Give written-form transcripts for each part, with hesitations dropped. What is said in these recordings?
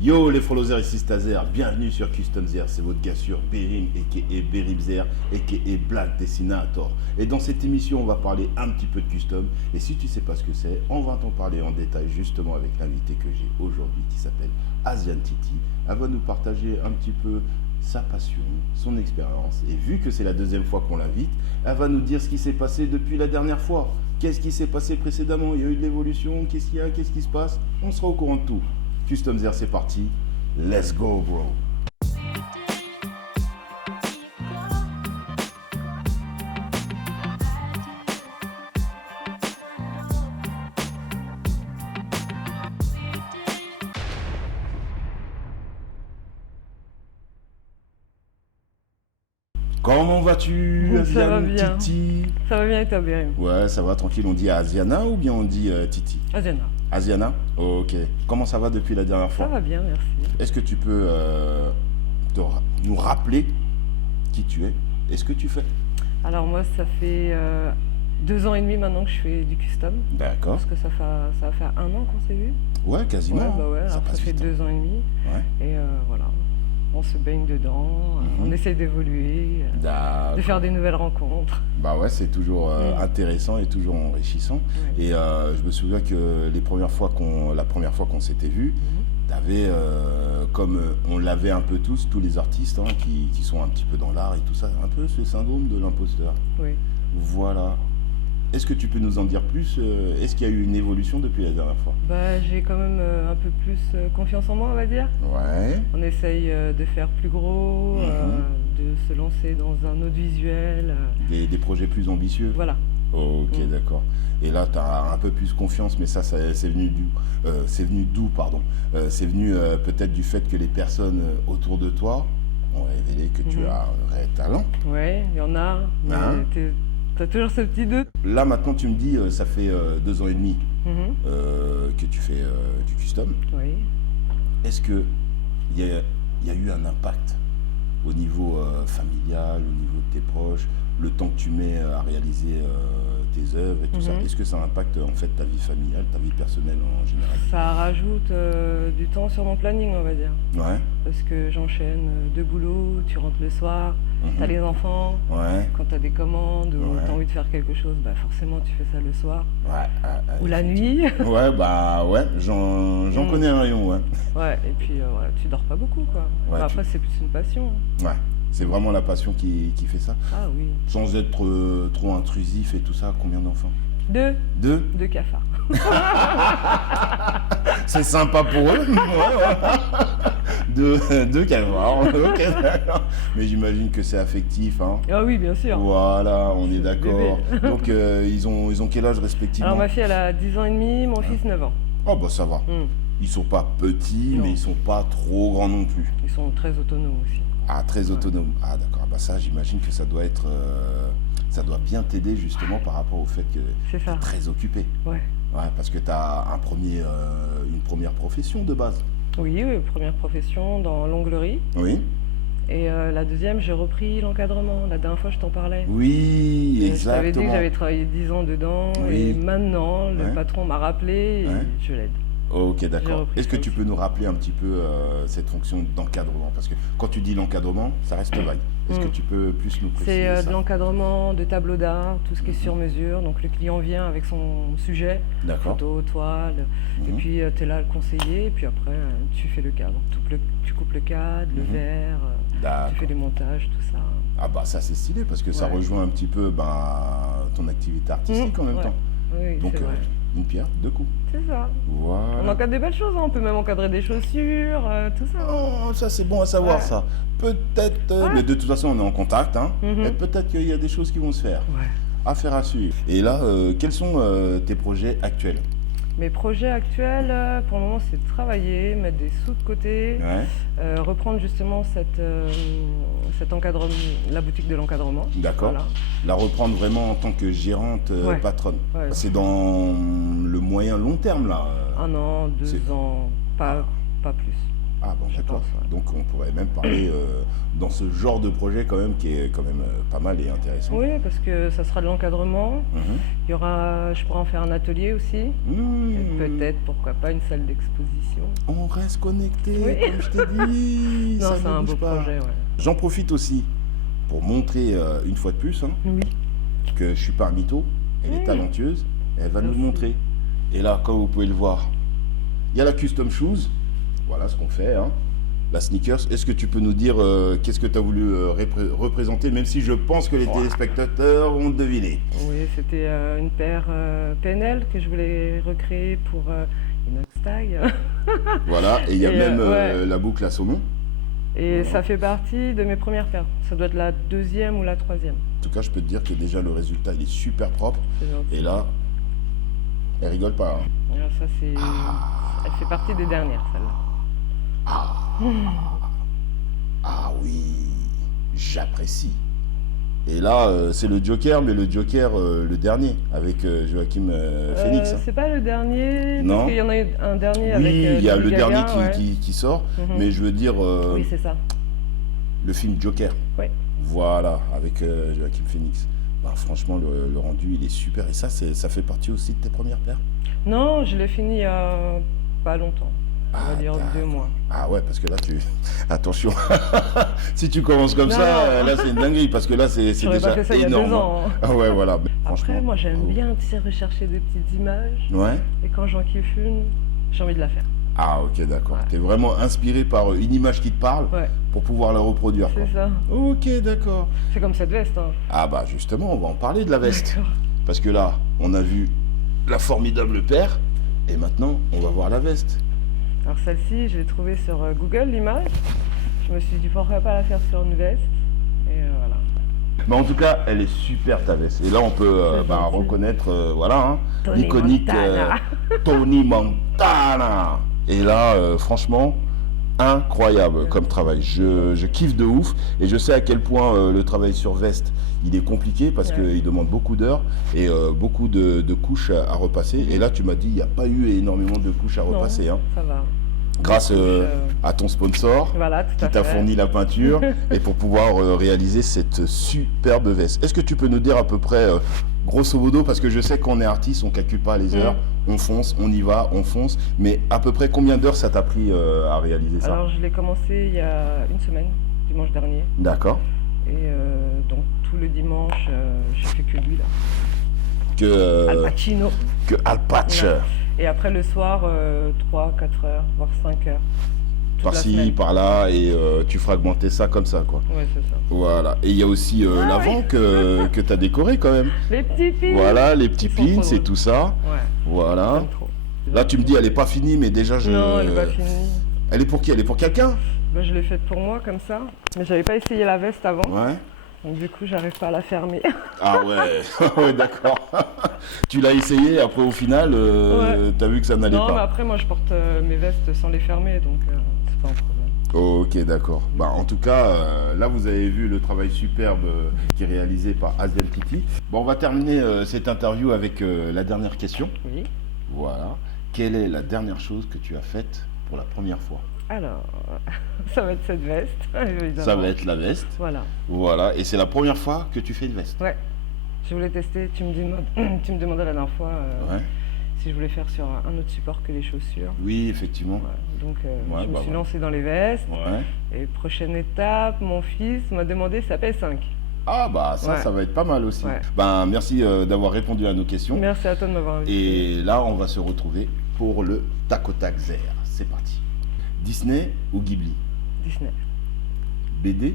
Yo les followers ici Stazer, bienvenue sur Custom Zer, c'est votre gars sur Berim aka Beribzer aka Black Dessinator. Et dans cette émission on va parler un petit peu de custom, et si tu sais pas ce que c'est, on va t'en parler en détail justement avec l'invité que j'ai aujourd'hui qui s'appelle Asian Titi. Elle va nous partager un petit peu sa passion, son expérience, et vu que c'est la deuxième fois qu'on l'invite, elle va nous dire ce qui s'est passé depuis la dernière fois. Qu'est-ce qui s'est passé précédemment? Il y a eu de l'évolution, qu'est-ce qu'il y a, qu'est-ce qui se passe? On sera au courant de tout. Custom Zer, c'est parti. Let's go, bro. Comment vas-tu, Ça va Asian bien. Titi? Ça va bien et toi, Bérim? Ouais, ça va, tranquille. On dit Asiana ou bien on dit Titi? Asiana. Asiana? Ok. Comment ça va depuis la dernière Ça fois? va bien, merci. Est-ce que tu peux nous rappeler qui tu es et ce que tu fais? Alors moi, ça fait 2 ans et demi maintenant que je fais du custom. D'accord. Parce que ça va faire 1 an qu'on s'est vu. Ouais, quasiment. Ouais, hein. bah ouais, Ça alors ça passe fait vite. 2 ans et demi. Ouais. Et voilà, on se baigne dedans, on essaie d'évoluer, de D'accord. faire des nouvelles rencontres. Bah ouais, c'est toujours intéressant et toujours enrichissant. Ouais. Et je me souviens que la première fois qu'on s'était vu, t'avais, comme on l'avait un peu tous les artistes hein, qui sont un petit peu dans l'art et tout ça, un peu ce syndrome de l'imposteur. Oui. Voilà. Est-ce que tu peux nous en dire plus? Est-ce qu'il y a eu une évolution depuis la dernière fois? Bah, j'ai quand même un peu plus confiance en moi, on va dire. Ouais. On essaye de faire plus gros, de se lancer dans un autre visuel. Des projets plus ambitieux? Voilà. Ok, d'accord. Et là, tu as un peu plus confiance, mais ça c'est venu d'où? C'est venu peut-être du fait que les personnes autour de toi ont révélé que tu as un vrai talent. Ouais, il y en a, mais Hein? t'as toujours ce petit doute. Là, maintenant, tu me dis, ça fait 2 ans et demi Mhm. que tu fais du custom. Oui. Est-ce qu'il y a eu un impact au niveau familial, au niveau de tes proches, le temps que tu mets à réaliser tes œuvres et tout ça? Est-ce que ça impacte en fait ta vie familiale, ta vie personnelle en général? Ça rajoute du temps sur mon planning, on va dire. Ouais, Parce que j'enchaîne 2 boulots, tu rentres le soir, t'as les enfants. ouais, Quand t'as des commandes ou Ouais. t'as envie de faire quelque chose, bah forcément tu fais ça le soir. ouais. Ou la nuit. Ouais, bah ouais, j'en connais un rayon, ouais. Ouais, et puis voilà, tu dors pas beaucoup quoi. Ouais, Enfin, tu- après c'est plus une passion. Ouais, c'est vraiment la passion qui fait ça. Ah oui. Sans être trop intrusif et tout ça, combien d'enfants? 2 2? cafards. C'est sympa pour eux. Ouais. Deux cafards. Ok, d'accord. Mais j'imagine que c'est affectif. Hein. Ah oui, bien sûr. Voilà, on est d'accord. bébé. Donc ils ont quel âge respectivement? Alors ma fille elle a 10 ans et demi, mon fils 9 ans. Oh bah ça va. Hmm. Ils sont pas petits, Non. mais ils sont pas trop grands non plus. Ils sont très autonomes aussi. Ah, très autonome. Ah d'accord. Bah ça, j'imagine que ça doit être, ça doit bien t'aider justement par rapport au fait que C'est tu ça. es très occupé. Ouais. Ouais, parce que tu as une première profession de base. Oui, oui, première profession dans l'onglerie. Oui. Et la deuxième, j'ai repris l'encadrement. La dernière fois, je t'en parlais. Oui, Je t'avais dit que exactement. j'avais travaillé 10 ans dedans. Oui. Et maintenant, le Ouais. patron m'a rappelé et Ouais. je l'aide. Ok, d'accord. repris Est-ce que ça tu aussi. peux nous rappeler un petit peu cette fonction d'encadrement? Parce que quand tu dis l'encadrement, ça reste vague. Est-ce que tu peux plus nous préciser C'est de ça? l'encadrement de tableaux d'art, tout ce qui est sur mesure. Donc le client vient avec son sujet, D'accord. photo, toile, et puis tu es là le conseiller, et puis après tu fais le cadre. Tu coupes le cadre, le verre, tu D'accord. fais les montages, tout ça. Ah bah ça c'est stylé parce que ça Ouais. rejoint un petit peu ton activité artistique en même Ouais. temps. Oui, Donc c'est vrai. une pierre, deux coups. C'est ça. On Voilà. encadre des belles choses, hein. On peut même encadrer des chaussures, tout ça. Oh, ça c'est bon à savoir Ouais. ça. Peut-être, Ouais. mais de toute façon on est en contact, hein. Et peut-être qu'il y a des choses qui vont se faire. Ouais. Affaire à suivre. Et là, quels sont tes projets actuels? Mes projets actuels, pour le moment, c'est de travailler, mettre des sous de côté, Ouais, reprendre justement cet encadrement, la boutique de l'encadrement. d'accord. Voilà. La reprendre vraiment en tant que gérante, Ouais. patronne. Ouais. C'est dans le moyen long terme là. 1 an, 2 c'est- ans, pas plus. Ah bon, je d'accord. pense, ouais. Donc on pourrait même parler dans ce genre de projet quand même qui est quand même pas mal et intéressant. Oui, parce que ça sera de l'encadrement. Mhm. Il y aura, je pourrais en faire un atelier aussi. Et Mmh. peut-être, pourquoi pas, une salle d'exposition. On reste connecté, Oui. comme je t'ai dit. Non, Ça c'est ne un bouge beau pas. projet, ouais. J'en profite aussi pour montrer une fois de plus hein, Oui. que je suis pas un mytho. Elle est talentueuse. Elle va nous le Merci. montrer. Et là, comme vous pouvez le voir, il y a la custom shoes. Voilà ce qu'on fait. Hein. La sneakers. Est-ce que tu peux nous dire qu'est-ce que tu as voulu représenter, même si je pense que les téléspectateurs ont deviné. Oui, c'était une paire PNL que je voulais recréer pour Inoxtag. Voilà. Et il y a Et, même ouais. la boucle à saumon. Et Voilà. ça fait partie de mes premières paires. Ça doit être la 2e ou la 3e. En tout cas, je peux te dire que déjà le résultat il est super propre. C'est gentil. Et là, elle rigole pas. Hein. Alors ça, c'est... Elle fait partie des dernières, celle-là. Ah oui, j'apprécie. Et là, c'est le Joker, mais le Joker, le dernier, avec Joachim Phoenix. Hein. C'est pas le dernier, Non. parce qu'il y en a eu un dernier avec Oui, il y a Lady le Gaga, dernier ouais. qui sort, Mhm. mais je veux dire Oui, c'est ça. le film Joker. Oui. Voilà, avec Joachim Phoenix. Bah, franchement, le rendu, il est super. Et ça, ça fait partie aussi de tes premières paires? Non, je l'ai fini il y a pas longtemps. On va dire d'accord. 2 mois. Ah ouais, parce que là, attention, si tu commences comme Non. ça, là, c'est une dinguerie, parce que là, c'est J'aurais déjà pas fait ça il y a énorme. 2 ans. Hein. Ah ouais, voilà. Mais Après, franchement, moi, j'aime bravo. bien, tu sais, rechercher des petites images. Ouais. Et quand j'en kiffe une, j'ai envie de la faire. Ah ok, d'accord. Ouais. T'es vraiment inspiré par une image qui te parle Ouais, pour pouvoir la reproduire, quoi. c'est ça. Ok, d'accord. C'est comme cette veste. Hein. Ah bah justement, on va en parler de la veste. D'accord. Parce que là, on a vu la formidable paire, et maintenant, on va voir la veste. Alors celle-ci, je l'ai trouvée sur Google, l'image. Je me suis dit pourquoi pas la faire sur une veste. Et voilà. Mais en tout cas, elle est super ta veste. Et là, on peut C'est gentil. reconnaître, voilà, hein, Tony l'iconique Montana. Tony Montana. Et là, franchement, incroyable comme travail. Je kiffe de ouf. Et je sais à quel point le travail sur veste, il est compliqué parce Ouais. qu'il demande beaucoup d'heures et beaucoup de couches à repasser. Et là, tu m'as dit, il n'y a pas eu énormément de couches à repasser. Non, Hein, ça va. grâce couches, à ton sponsor. Voilà, tout Qui à t'a fait. fourni la peinture et pour pouvoir réaliser cette superbe veste. Est-ce que tu peux nous dire à peu près, grosso modo, parce que je sais qu'on est artiste, on calcule pas les heures, on fonce, on y va, on fonce, mais à peu près combien d'heures ça t'a pris à réaliser ça? Alors je l'ai commencé il y a une semaine, dimanche dernier. D'accord. Et donc tout le dimanche, j'ai fait que lui là. Que, Al Pacino. que Al Patch, Ouais. Et après le soir, 3, 4 heures, voire 5 heures. Toute la par-ci, semaine. par-là, et tu fragmentais ça comme ça, quoi. Ouais, c'est ça. Voilà. Et il y a aussi l'avant oui. que tu as décoré quand même. Les petits pins. Voilà, les petits Ils sont trop pins et drôles. tout ça. Ouais, Voilà. j'aime trop. Là, tu me dis, elle est pas finie, mais déjà, Non, elle n'est pas finie. Elle est pour qui? Elle est pour quelqu'un? Ben, je l'ai faite pour moi comme ça. Mais j'avais pas essayé la veste avant. Ouais. Donc du coup, j'arrive pas à la fermer. Ah ouais, ouais d'accord. Tu l'as essayé, après au final, Ouais. t'as vu que ça n'allait Non, mais pas. après, moi, je porte mes vestes sans les fermer, donc c'est pas un problème. Ok, d'accord. Bah, en tout cas, là, vous avez vu le travail superbe qui est réalisé par Asian Kitty. Bon, on va terminer cette interview avec la dernière question. Oui. Voilà. Quelle est la dernière chose que tu as faite pour la première fois? Alors, ça va être cette veste, évidemment. Ça va être la veste. Voilà. Voilà. Et c'est la première fois que tu fais une veste. Ouais. Je voulais tester. Tu me demandais la dernière fois Ouais. si je voulais faire sur un autre support que les chaussures. Oui, effectivement. Ouais. Donc, Ouais, je me bah, suis ouais. lancée dans les vestes. Ouais. Et prochaine étape, mon fils m'a demandé sa PS5. Ah bah ça, Ouais. ça va être pas mal aussi. Ouais. Ben, merci d'avoir répondu à nos questions. Merci à toi de m'avoir invité. Et là, on va se retrouver pour le tac au tac Zer. C'est parti. Disney ou Ghibli? Disney. BD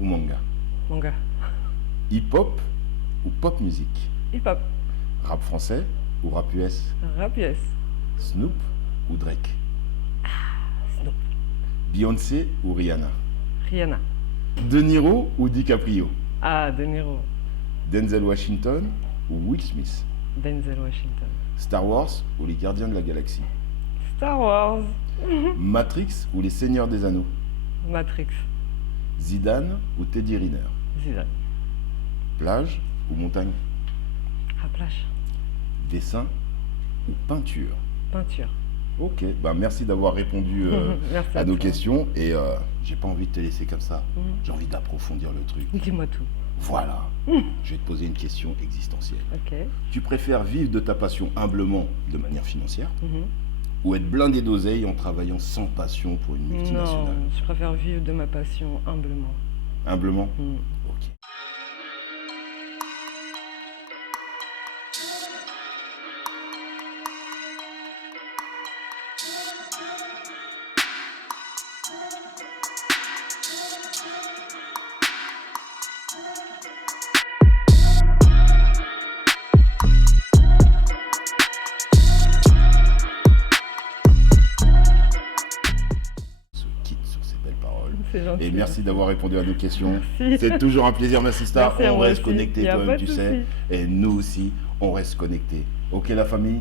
ou manga? Manga. Hip-hop ou pop musique? Hip-hop. Rap français ou rap US? Rap US. Snoop ou Drake? Snoop. Beyoncé ou Rihanna? Rihanna. De Niro ou DiCaprio? Ah, De Niro. Denzel Washington ou Will Smith? Denzel Washington. Star Wars ou les Gardiens de la Galaxie? Star Wars. Matrix ou les Seigneurs des Anneaux? Matrix. Zidane ou Teddy Riner? Zidane. Plage ou montagne? À plage. Dessin ou peinture? Peinture. Ok, bah merci d'avoir répondu Merci à à nos toi. questions et j'ai pas envie de te laisser comme ça. Mhm. J'ai envie d'approfondir le truc. Dis-moi tout. Voilà, je vais te poser une question existentielle. Ok. Tu préfères vivre de ta passion humblement de manière financière Mhm. ou être blindé d'oseille en travaillant sans passion pour une Non, multinationale? je préfère vivre de ma passion humblement. Humblement? Mhm. Ok. Se quitte sur ces belles paroles. C'est gentil. Et merci d'avoir répondu à nos questions. Merci. C'est toujours un plaisir, ma sister. Merci à On moi reste aussi. connectés, Y a toi-même, pas de tu sais. souci. Et nous aussi, on reste connectés. Ok, la famille?